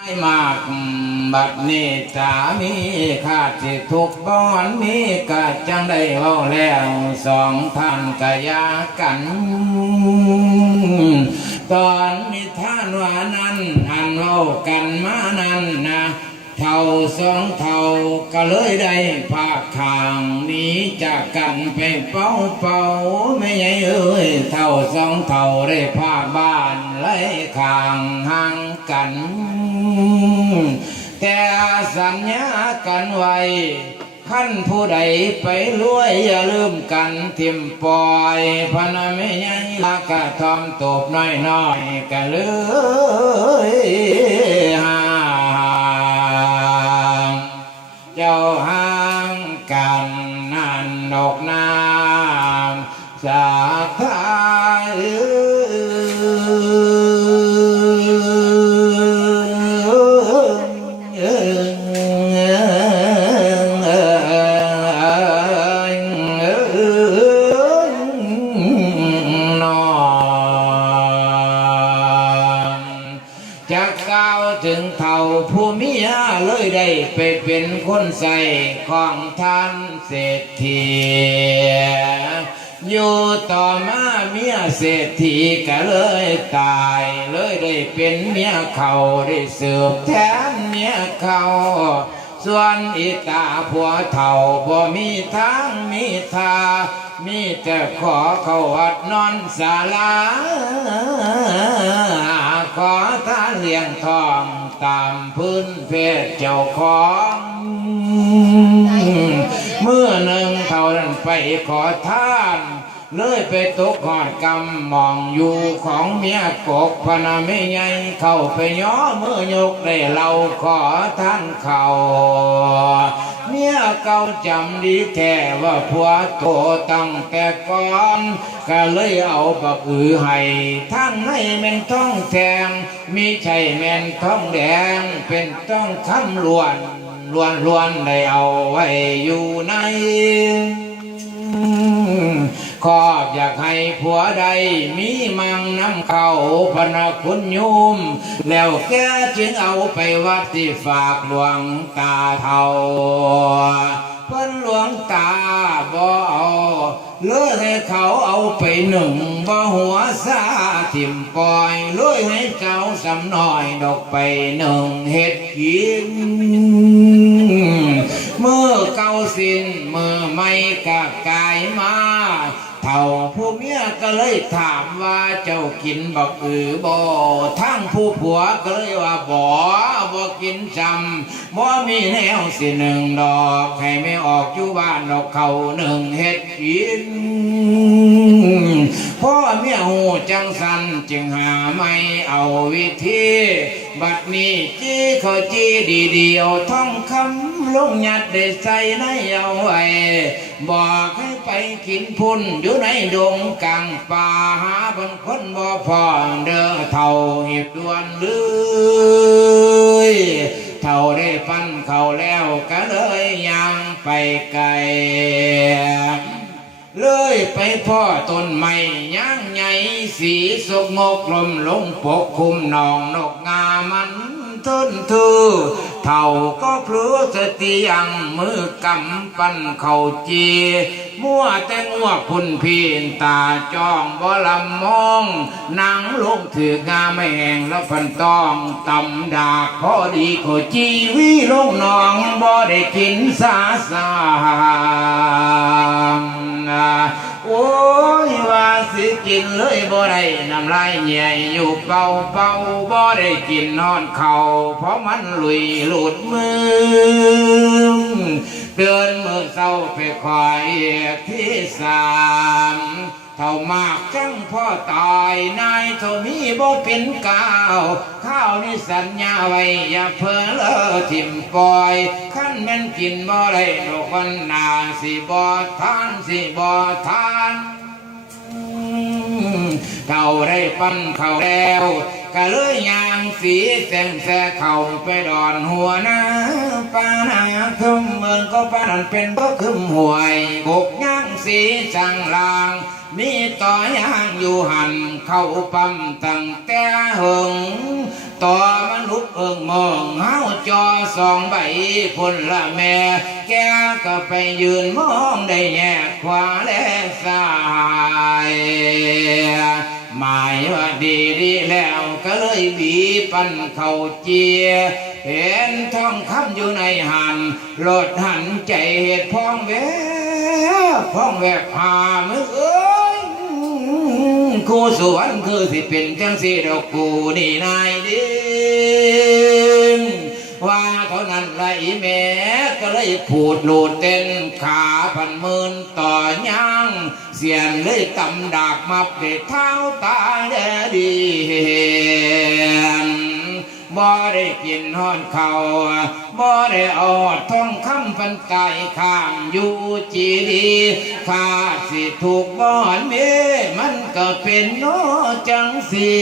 ให้มากบัดนี้สามีขาดสิทุกข์บอนมีกะจังได้เว้าแล้วสองท่านกะยากัน ตอนนิทานว่านั้นอันเว้ากันมานั้นนะเท่าสองเท่าก็เลยได้ภาคขางนี้จากกันไปเป้าเป้าไม่ใหญ่เอ้ยเท่า สองเท่าได้ภาบ้านไล่ขางห่างกัน แต่สัญญากันไว้ขั้นผู้ใดไปรวยอย่าลืมกันทิมปล่อยพนะไม่ยังลากะทอมตบน้อยน้อยๆกันเลยห่างเจ้าห่างกันนั่นดอกน้ำ สาธานอนจะก้าวถึงเท่าผู้มียเลยได้ไปเป็นคนใส่ของท่านเศรษฐี อยู่ต่อมาเมียเศรษฐีก็เลยตาย เลยได้เป็นเมียเขาได้สืบแทนเมียเขาส่วนอีตาผัวเท่าบ่มีทางมีทา มีแต่ขอเขาวัดนอนศาลา ขอท่านเลี้ยงทองตามพื้นเพศเจ้าของ เมื่อหนึ่งเท่านั้นไปขอทานเลยไปตกหอดกำมองอยู่ของเมียกกพนาไม่ไงเข้าไปย้อมือยกได้เราขอท่านเขา เมียเก่าจำดีแท้ว่าผัวโตตั้งแต่ก่อนก็เลยเอาบักอือให้ทั้งให้แม่นท้องแทงมีใช่แม่นท้องแดงเป็นต้องคำล้วนล้วนล้วนได้เอาไว้อยู่ใน ขอบอยากให้ผัวใดมีมังน้ำเขาพนะคุณยุมแล้วแกจึงเอาไปวัดที่ฝากหลวงตาเทาเพิ่นหลวงตาบ่เอาเลื่อให้เขาเอาไปหนึ่งบ่หัวซาทิมปล่อยเลยให้เจ้าสำน้อยดอกไปหนึ่งเฮ็ดกินเมื่อเก่าสิ้นเมื่อไม่ กะกายมาเท่าผู้เมียก็เลยถามว่าเจ้ากินบักอือบ่ทั้งผู้ผัวก็เลยว่าบ่บ่กินจำบ่มีแนวสิหนึ่งดอกให้ไม่ออกอยู่บ้านดอกเขาหนึ่งเฮ็ดกินพ่อเมียหูจังสันจึงหาไม่เอาวิธี บัดนี้จี้เขาจี้ดีเดียวท่องคำลงหยัดได้ใส่ในเอาไว้บอกให้ไปกินพุ่นอยู่ในดงกลางป่าหาบนคนบ่พอเด้อเท่าหิบดวนเลยเท่าได้ฟันเขาแล้วก็เลยยังไปไกลเลยไปพ่อต้นไม้ย่างใหญ่ สีสกงกลมลงปกคุมหนองนกงามันต้นทือเท่าก็พลือสติยังมือกำปั้นเข่าจีมั่วแต่งัวพุ่นพีนตาจ้องบ่ลำมองนางลงถือกงาไม่แหงแล้วฟันตองตำดากพอดีโคจีวิลงนองบ่ได้กินสาสา กินเลยบ่ได้น้ำลายใหญ่อยู่เป่าเป่าบ่ได้กินนอนเข่าเพราะมันลุยหลุดมือเดือนมือเศร้าไปคอยที่สามเท่ามากจังพ่อตายนายเท่ามีบ่เป็นก้าวข้าวนี่สัญญาไว้อย่าเพ้อเลอทิมปล่อยขั้นแม่นกินบ่ได้ดอกวันหนาสิบ่ทานสิบ่ทาน เขาได้ปั้นเขาแล้วก็เลยยางสีแสงแสเขาไปดอนหัวหน้าปานาคึมเมืองก็ปานันเป็นก็คึมห่วยกกย่างสีสังลาง มีต่อย่างอยู่หันเข้าปั๊มตั้งแต่หึงต่อมันลุกเอิงมองเฮาจอสองใบพุ่นละแม่ แกก็ไปยืนมองได้แยกขวาและซ้าย หมายว่าดีดีแล้วก็เลยบีปันเข่าเจีย เห็นทองคำอยู่ในหันรถหันใจเหตุพองแวบพองแวบหามือเอ้ยกูสวนคือสิเป็นจังสีดอกกูนี่นายดินว่าเท่านั้นละอีแม่ก็เลยพูดโลดเต้นขาพันหมื่นต่อย่าง เสียนเลยตำดากมับเด็ดเท้าตาแดดีเห็นบ่ได้กินหอนเขาบ่ได้ออดท้องคำฟันไก่ข้างอยู่จีดีข้าสิถูกบ่อนเมมันก็เป็นโนจังสี